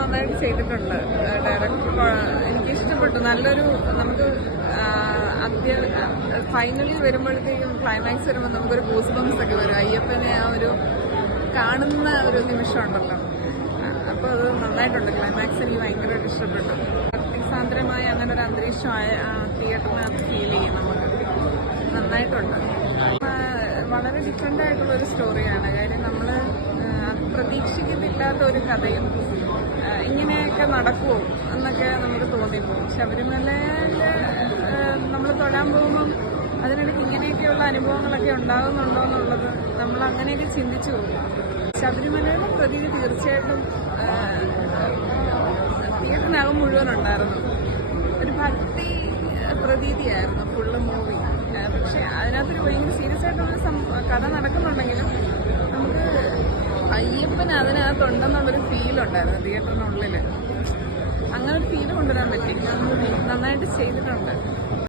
നന്നായിട്ട് ചെയ്തിട്ടുണ്ട്. ഡയറക്ടർ എനിക്കിഷ്ടപ്പെട്ടു. നല്ലൊരു നമുക്ക് ഫൈനലിൽ വരുമ്പോഴത്തേക്കും ക്ലൈമാക്സ് വരുമ്പോൾ നമുക്കൊരു ഗൂസ് ബംസ് ഒക്കെ വരും. അയ്യപ്പനെ ആ ഒരു കാണുന്ന ഒരു നിമിഷം ഉണ്ടല്ലോ, അപ്പോൾ അത് നന്നായിട്ടുണ്ട്. ക്ലൈമാക്സ് എനിക്ക് ഭയങ്കരമായിട്ട് ഇഷ്ടപ്പെട്ടു. ഭക്തിസാന്ദ്രമായ അങ്ങനെ ഒരു അന്തരീക്ഷമായ തിയേറ്ററിനകത്ത് ഫീൽ ചെയ്യും നമുക്ക്. നന്നായിട്ടുണ്ട്. വളരെ ഡിഫറെൻ്റ് ആയിട്ടുള്ളൊരു സ്റ്റോറിയാണ്. കാര്യം നമ്മൾ പ്രതീക്ഷിക്കുന്നില്ലാത്ത ഒരു കഥയും ഇങ്ങനെയൊക്കെ നടക്കുമോ എന്നൊക്കെ നമുക്ക് തോന്നിപ്പോകും. ശബരിമലയിൽ നമ്മൾ തൊഴാൻ പോകുമ്പം അതിനിടയ്ക്ക് ഇങ്ങനെയൊക്കെയുള്ള അനുഭവങ്ങളൊക്കെ ഉണ്ടാകുന്നുണ്ടോ എന്നുള്ളത് നമ്മൾ അങ്ങനെയൊക്കെ ചിന്തിച്ചു പോകും. ശബരിമലയുടെ പ്രതീതി തീർച്ചയായിട്ടും തിയേറ്ററിനകം മുഴുവനുണ്ടായിരുന്നു. ഒരു ഭക്തി പ്രതീതിയായിരുന്നു ഫുള്ള് മൂവി. പക്ഷെ അതിനകത്തൊരു ഭയങ്കര സീരിയസ് ആയിട്ടുള്ള കഥ നടക്കുന്നുണ്ടെങ്കിലും നമുക്ക് അയ്യപ്പൻ അതിനകത്തുണ്ടെന്നുള്ളൊരു ഫീലുണ്ടായിരുന്നു തിയേറ്ററിനുള്ളിൽ. അങ്ങനെ ഒരു ഫീല് കൊണ്ടുവരാൻ പറ്റി. നന്നായിട്ട് ചെയ്തിട്ടുണ്ട്.